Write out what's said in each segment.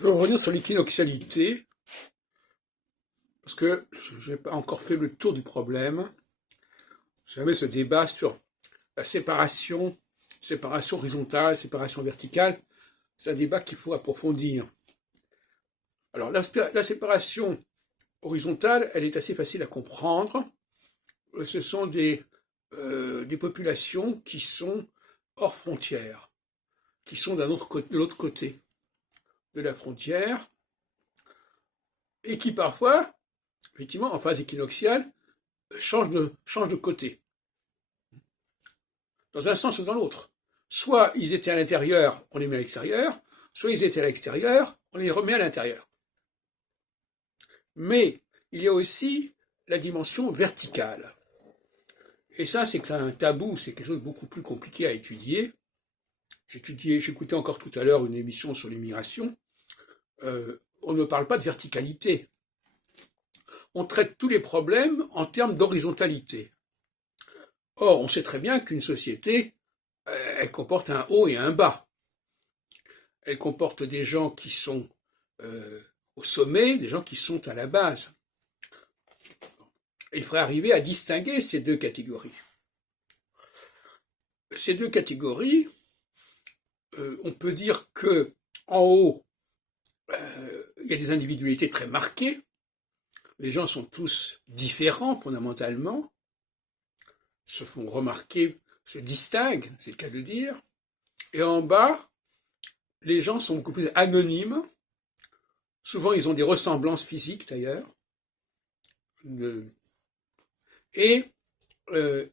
Je vais revenir sur l'équinoxialité, parce que je n'ai pas encore fait le tour du problème. Jamais ce débat sur la séparation horizontale, séparation verticale, c'est un débat qu'il faut approfondir. Alors, la séparation horizontale, elle est assez facile à comprendre. Ce sont des populations qui sont hors frontières, qui sont de l'autre côté de la frontière, et qui parfois, effectivement, en phase équinoxiale, changent de côté, dans un sens ou dans l'autre. Soit ils étaient à l'intérieur, on les met à l'extérieur, soit ils étaient à l'extérieur, on les remet à l'intérieur. Mais il y a aussi la dimension verticale. Et ça, c'est un tabou, c'est quelque chose de beaucoup plus compliqué à étudier. J'écoutais encore tout à l'heure une émission sur l'immigration. On ne parle pas de verticalité. On traite tous les problèmes en termes d'horizontalité. Or, on sait très bien qu'une société, elle comporte un haut et un bas. Elle comporte des gens qui sont au sommet, des gens qui sont à la base. Il faudrait arriver à distinguer ces deux catégories. Ces deux catégories, on peut dire que en haut, il y a des individualités très marquées. Les gens sont tous différents fondamentalement, se font remarquer, se distinguent, c'est le cas de dire. Et en bas, les gens sont beaucoup plus anonymes. Souvent, ils ont des ressemblances physiques d'ailleurs. Et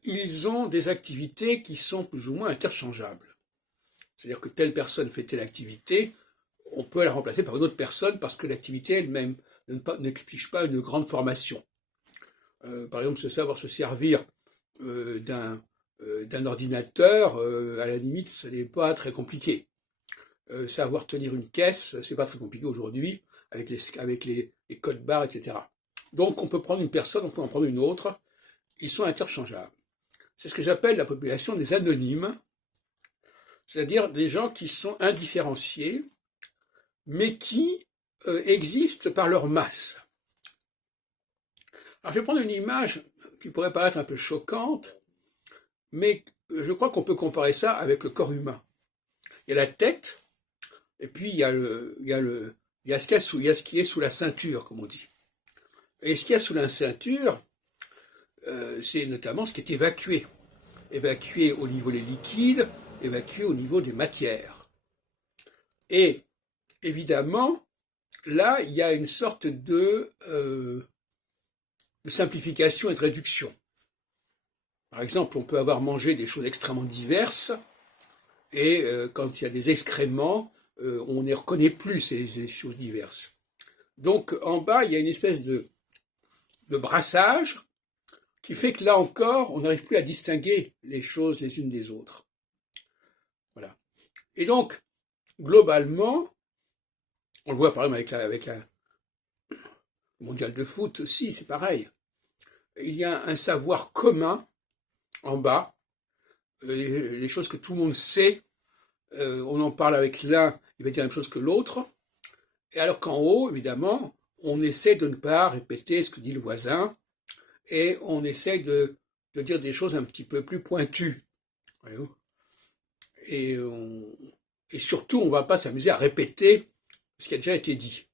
ils ont des activités qui sont plus ou moins interchangeables. C'est-à-dire que telle personne fait telle activité, on peut la remplacer par une autre personne parce que l'activité elle-même n'exige pas une grande formation. Par exemple, savoir se servir d'un ordinateur, à la limite, ce n'est pas très compliqué. Savoir tenir une caisse, c'est pas très compliqué aujourd'hui, avec les codes barres, etc. Donc on peut prendre une personne, on peut en prendre une autre, ils sont interchangeables. C'est ce que j'appelle la population des anonymes, c'est-à-dire des gens qui sont indifférenciés, mais qui existent par leur masse. Alors je vais prendre une image qui pourrait paraître un peu choquante, mais je crois qu'on peut comparer ça avec le corps humain. Il y a la tête, et puis il y a ce qui est sous la ceinture, comme on dit. Et ce qu'il y a sous la ceinture, c'est notamment ce qui est évacué. Évacué au niveau des liquides, évacué au niveau des matières. Et évidemment, là, il y a une sorte de simplification et de réduction. Par exemple, on peut avoir mangé des choses extrêmement diverses, et quand il y a des excréments, on ne reconnaît plus ces choses diverses. Donc en bas, il y a une espèce de brassage qui fait que là encore, on n'arrive plus à distinguer les choses les unes des autres. Voilà. Et donc, globalement, on le voit par exemple avec la mondiale de foot aussi, c'est pareil. Il y a un savoir commun en bas, les choses que tout le monde sait, on en parle avec l'un, il va dire la même chose que l'autre, et alors qu'en haut, évidemment, on essaie de ne pas répéter ce que dit le voisin, et on essaie de dire des choses un petit peu plus pointues. Et surtout, on ne va pas s'amuser à répéter ce qui a déjà été dit.